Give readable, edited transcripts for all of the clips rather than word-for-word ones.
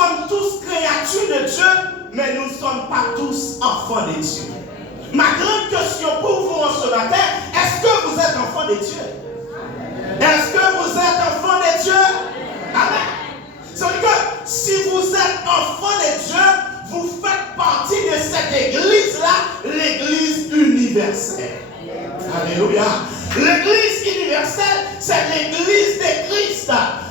sommes tous créatures de Dieu, mais nous ne sommes pas tous enfants de Dieu. Ma grande question pour vous en ce matin, est-ce que vous êtes enfants de Dieu? Est-ce que vous êtes enfants de Dieu? Amen. C'est-à-dire que si vous êtes enfants de Dieu, vous faites partie de cette église-là, l'église universelle. Alléluia. L'église universelle, c'est l'église de Christ.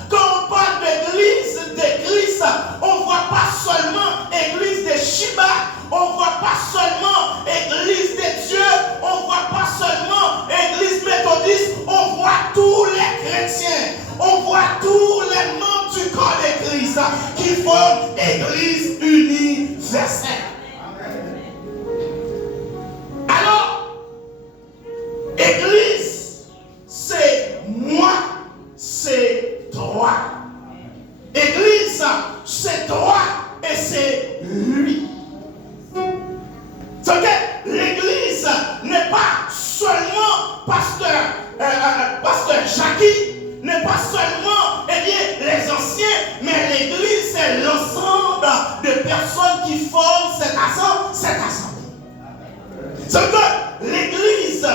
Quand on parle d'église de Christ, on ne voit pas seulement église de Shiba, on ne voit pas seulement église de Dieu, on ne voit pas seulement église méthodiste, on voit tous les chrétiens, on voit tous les membres du corps de Christ qui forment église universelle. Alors, église, c'est moi, c'est toi. Église, c'est toi et c'est lui. C'est que l'église n'est pas seulement pasteur Jackie, n'est pas seulement les anciens, mais l'église c'est l'ensemble de personnes qui forment cette assemblée. C'est que l'église,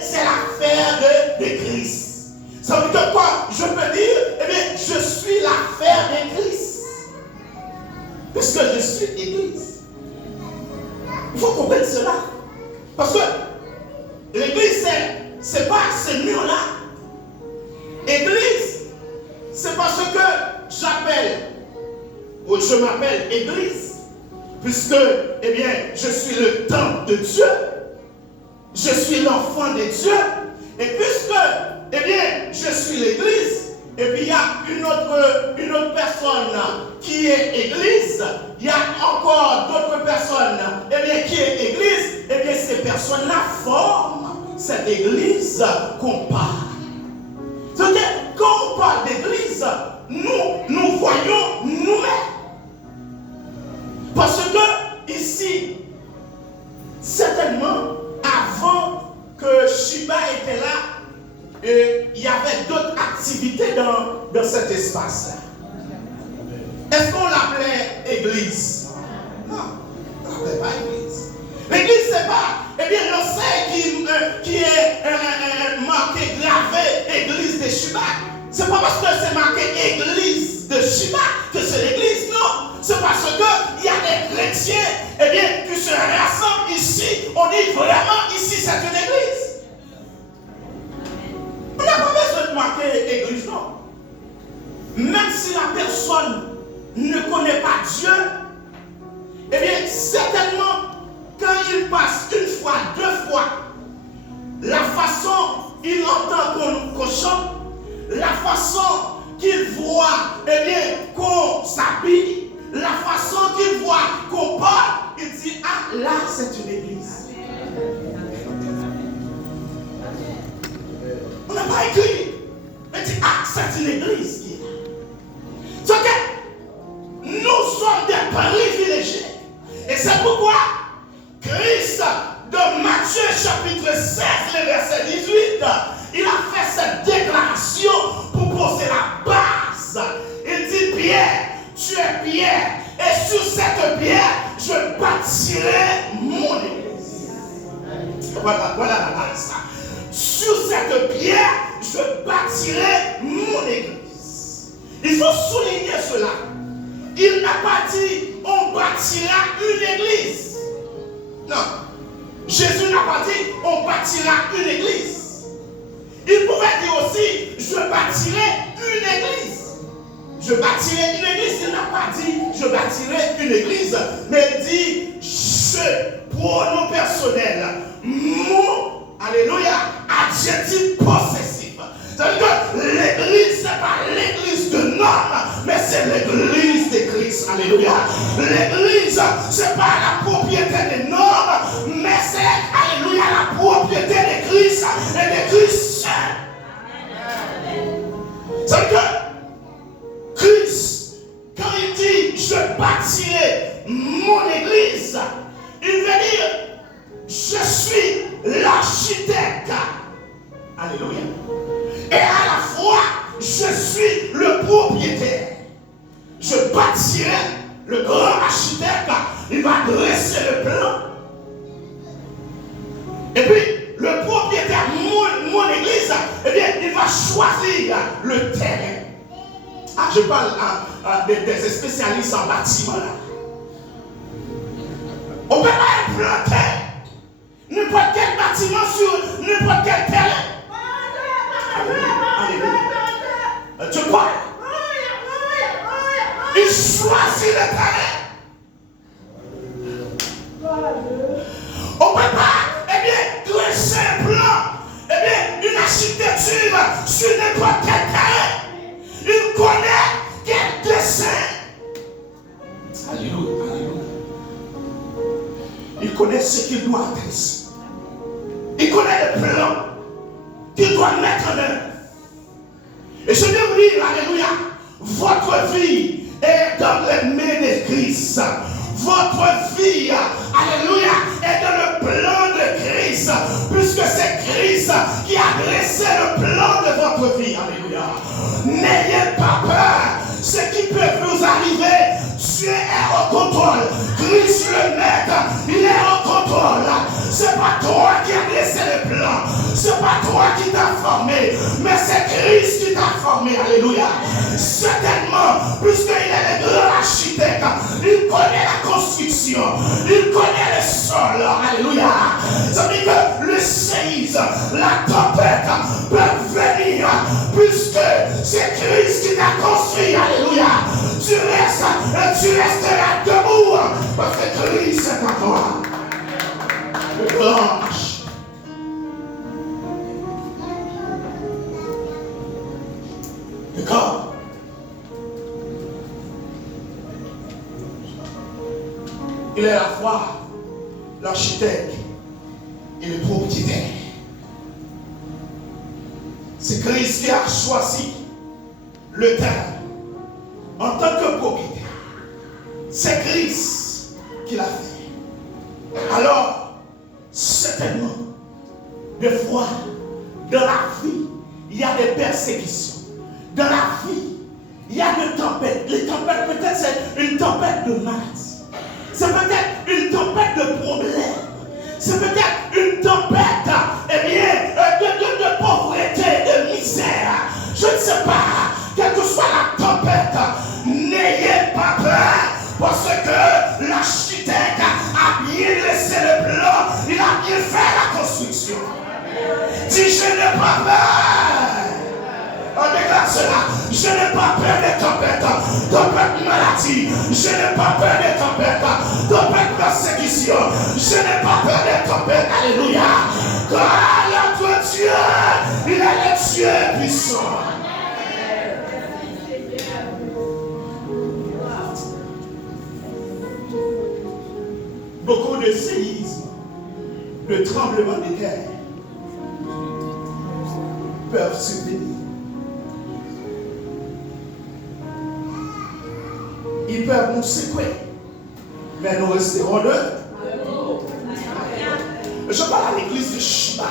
c'est l'affaire de Christ. Ça veut dire quoi? Je peux dire, je suis l'affaire de Christ. Puisque je suis l'église. Il faut comprendre cela. Parce que l'église, c'est pas ce mur-là. Église, c'est parce que je m'appelle église. Puisque, je suis le temple de Dieu. Je suis l'enfant de Dieu. Et puisque, je suis l'église, et puis il y a une autre personne qui est église, il y a encore d'autres personnes qui est église, ces personnes-là forment cette église qu'on parle. C'est-à-dire, quand on parle d'église, nous voyons nous-mêmes. Parce que ici, certainement, avant que Shiba était là, il y avait d'autres activités dans cet espace. Est-ce qu'on l'appelait église? Non, on ne l'appelait pas église. L'église, c'est pas l'enseigne qui est marqué, gravé église de Shiba. C'est pas parce que c'est marqué église de Shiba que c'est l'église, non. C'est parce qu'il y a des chrétiens qui se rassemblent ici. On dit vraiment ici c'est une église. On n'a pas besoin de marquer église, non. Même si la personne ne connaît pas Dieu, certainement, quand il passe une fois, deux fois, la façon il entend qu'on chante, la façon qu'il voit qu'on s'habille, la façon qu'il voit qu'on parle, il dit, ah là c'est une église. On n'a pas écrit. Il dit, ah c'est une église qui est là. C'est que nous sommes des privilégiés. Et c'est pourquoi Christ, dans Matthieu chapitre 16, le verset 18, il a fait cette déclaration pour poser la base. Il dit, Pierre, tu es Pierre, et sur cette pierre, je bâtirai mon église. Voilà la base. Sur cette pierre, je bâtirai mon église. Il faut souligner cela. Il n'a pas dit, on bâtira une église. Non. Jésus n'a pas dit, on bâtira une église. Il pouvait dire aussi, je bâtirai une église. Je bâtirai une église. Il n'a pas dit, je bâtirai une église. Mais il dit, pronom personnel, mot, alléluia, adjectif possessif. C'est-à-dire que l'église, ce n'est pas l'église de Norme, mais c'est l'église de Christ. Alléluia. L'église, ce n'est pas la propriété de Norme, mais c'est, alléluia, la propriété de Christ et de Christ seul. C'est-à-dire que Christ, quand il dit, je bâtirai mon église, il veut dire, je suis l'architecte. Alléluia. Et à la fois, je suis le propriétaire. Je bâtirait, le grand architecte, il va dresser le plan. Et puis, le propriétaire, mon église, eh bien, il va choisir le terrain. Ah, je parle des spécialistes en bâtiment là. On peut pas implanter n'importe quel bâtiment sur n'importe quel terrain. Tu crois? Il choisit le terrain. On ne peut pas, eh bien, dresser un plan, eh bien, une architecture sur n'importe quel terrain. Il connaît quel dessin. Alléluia, alléluia. Il connaît ce qu'il doit dresser. Il connaît le plan qu'il doit mettre en œuvre. Et je vais vous dire, alléluia, votre vie est dans les mains de Christ. Votre vie, alléluia, est dans le plan de Christ. Puisque c'est Christ qui a dressé le plan de votre vie. Alléluia. N'ayez pas peur. Ce qui peut vous arriver, Dieu est au contrôle. Christ le maître, il est au contrôle. C'est pas toi qui as dressé le plan. C'est pas toi qui t'as formé. Mais c'est Christ qui t'a formé. Alléluia. Certainement, puisqu'il est le grand architecte, il connaît la construction. Il connaît le sol. Alléluia. Ça veut dire que le séisme, la tempête peuvent venir. Puisque c'est Christ qui t'a construit. Alléluia. Tu resteras debout parce que Christ est à toi. Le grand. D'accord? Il est à la fois l'architecte et le propriétaire. C'est Christ qui a choisi le terrain en tant que propriétaire. C'est Christ qui l'a fait. Alors, certainement, des fois, dans la vie, il y a des persécutions. Dans la vie, il y a des tempêtes. Les tempêtes, peut-être c'est une tempête de maladie. C'est peut-être une tempête de problèmes. C'est peut-être une tempête, eh bien, de pauvreté, de misère. Je ne sais pas. Quelle que soit la tempête, n'ayez pas peur. Parce que l'architecte a bien laissé le plan. Il a bien fait la construction. Dis, je n'ai pas peur. On déclare cela. Je n'ai pas peur des tempêtes. Tempête maladie. Je n'ai pas peur des tempêtes. Tempête persécution. Je n'ai pas peur des tempêtes. Alléluia. Car notre Dieu, il est le Dieu puissant. Beaucoup de séismes, de tremblements de terre peuvent subvenir. Ils peuvent nous secouer, mais nous resterons là. Je parle à l'église de Shiba.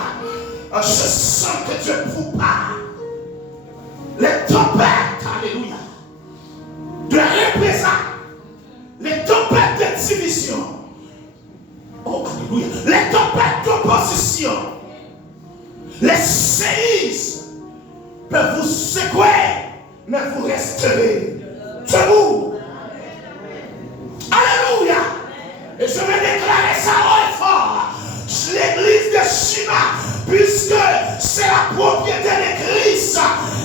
Je sens que Dieu vous parle. Les tempêtes, alléluia, de représailles, les tempêtes de division. Oh, alléluia. Les tempêtes d'opposition, les séismes peuvent vous secouer, mais vous resterez debout. Alléluia. Et je vais déclarer ça haut et fort. L'église de Shiba, puisque c'est la propriété de Christ,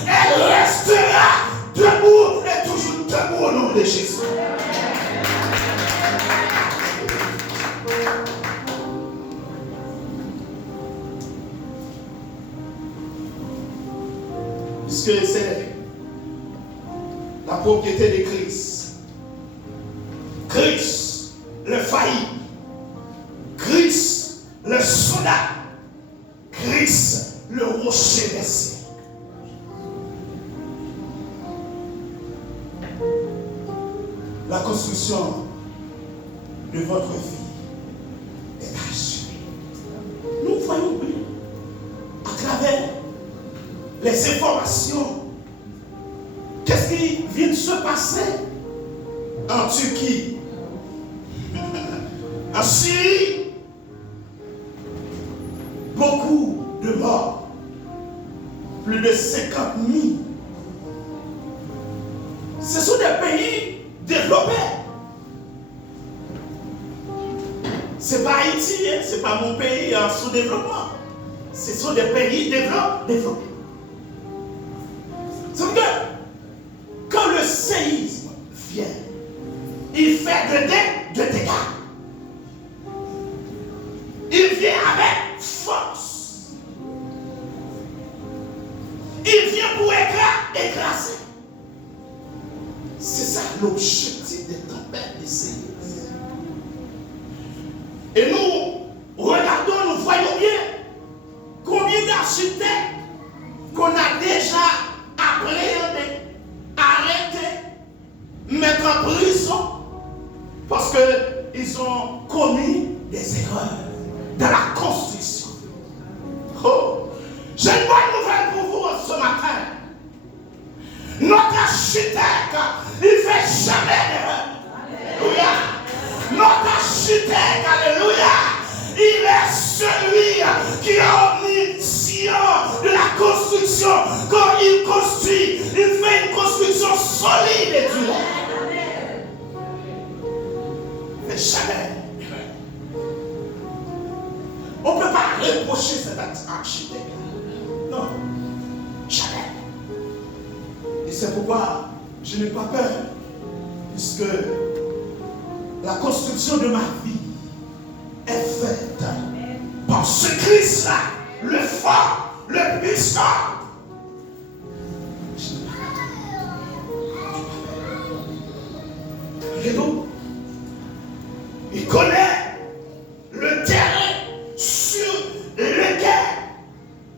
elle restera debout et toujours debout au nom de Jésus. Puisque c'est la propriété de Christ. Christ, le failli. Christ, le soldat. Christ, le rocher des cieux. La construction de votre vie est achevée. Nous voyons bien à travers les informations qu'est-ce qui vient de se passer en Turquie, en Syrie, beaucoup de morts, plus de 50 000. Ce sont des pays développés. Ce n'est pas Haïti, hein? Ce n'est pas mon pays en sous-développement. Ce sont des pays développés. C'est que quand le séisme vient, il fait de dégâts. Il vient avec force. Il vient pour écraser. C'est ça l'objectif des tempêtes de séisme. Et nous regardons, nous voyons bien combien d'architectes qu'on a déjà appréhendés, arrêtés, mettre en prison parce qu'ils ont commis des erreurs dans la construction. Oh, j'ai une bonne nouvelle pour vous ce matin. Notre architecte, il ne fait jamais d'erreur. Alléluia. Notre architecte, alléluia, il est celui qui a omniscient de la construction. Quand il construit, il fait une construction solide et durable. Mais jamais. On ne peut pas reprocher cet architecte. Non, jamais. Et c'est pourquoi je n'ai pas peur, puisque la construction de ma vie est faite par ce Christ-là, le fort, le puissant. Et donc, il connaît le terrain sur lequel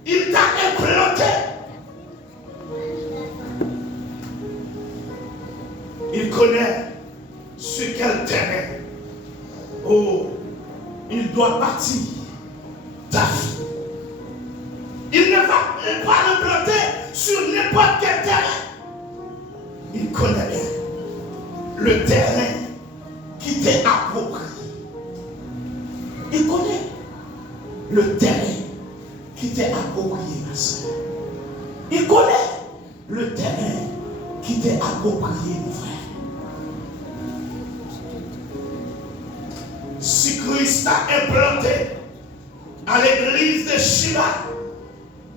il t'a implanté. Il connaît sur quel terrain, oh, il doit partir ta vie. Il ne va pas le planter sur n'importe quel terrain. Il connaît bien le terrain qui t'est approprié. Il connaît le terrain qui t'est approprié, ma soeur. Il connaît le terrain qui t'est approprié, mon frère. Si Christ t'a implanté à l'église de Shiva,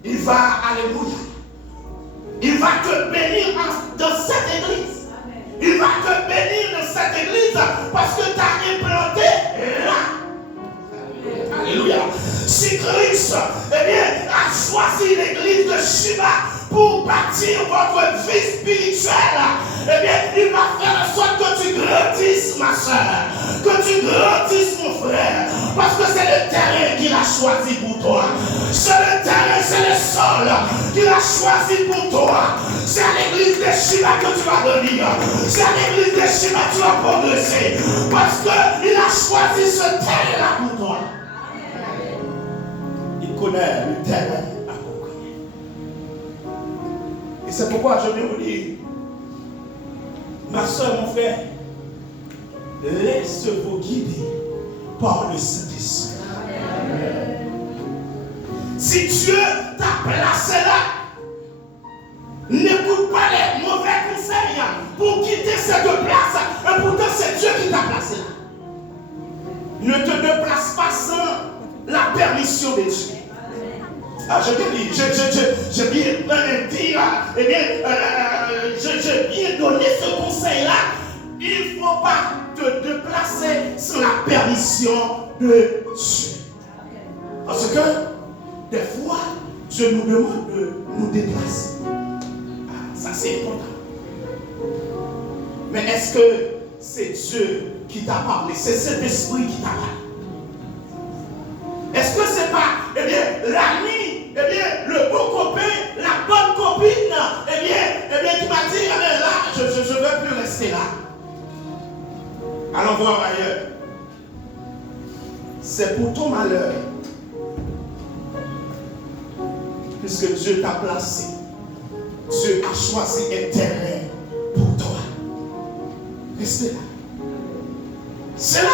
il va, alléluia, il va te bénir dans cette église. Il va te bénir dans cette église parce que tu as implanté là. Alléluia. Si Christ, eh bien, a choisi l'église de Shiva pour bâtir votre vie spirituelle, eh bien, il va faire en sorte que tu grandisses, ma soeur, que tu grandisses, mon frère, parce que c'est le terrain qu'il a choisi pour toi. C'est le terrain, c'est le sol qu'il a choisi pour toi. C'est à l'église de Shiva que tu vas venir. C'est à l'église de Shiva que tu vas progresser. Parce qu'il a choisi ce terrain-là pour toi. Il connaît le terrain approprié. Et c'est pourquoi je vais vous dire, ma soeur, mon frère, laissez-vous guider par le Saint-Esprit. Si Dieu t'a placé là, n'écoute pas les mauvais conseils pour quitter cette place. Et pourtant, c'est Dieu qui t'a placé là. Ne te déplace pas sans la permission de Dieu. Ah, je te dis, j'ai bien dit, eh bien, j'ai bien donné ce conseil-là. Il ne faut pas te déplacer sans la permission de Dieu. Parce que, des fois, Dieu nous demande de nous déplacer. Ah, ça c'est important. Mais est-ce que c'est Dieu qui t'a parlé? C'est cet esprit qui t'a parlé? Est-ce que c'est pas, eh bien, l'ami, eh bien, le bon copain, la bonne copine, eh bien, qui m'a dit, eh bien, là, je ne veux plus rester là. Allons voir ailleurs. C'est pour ton malheur. Puisque Dieu t'a placé. Dieu a choisi un terrain pour toi. Restez là. C'est là.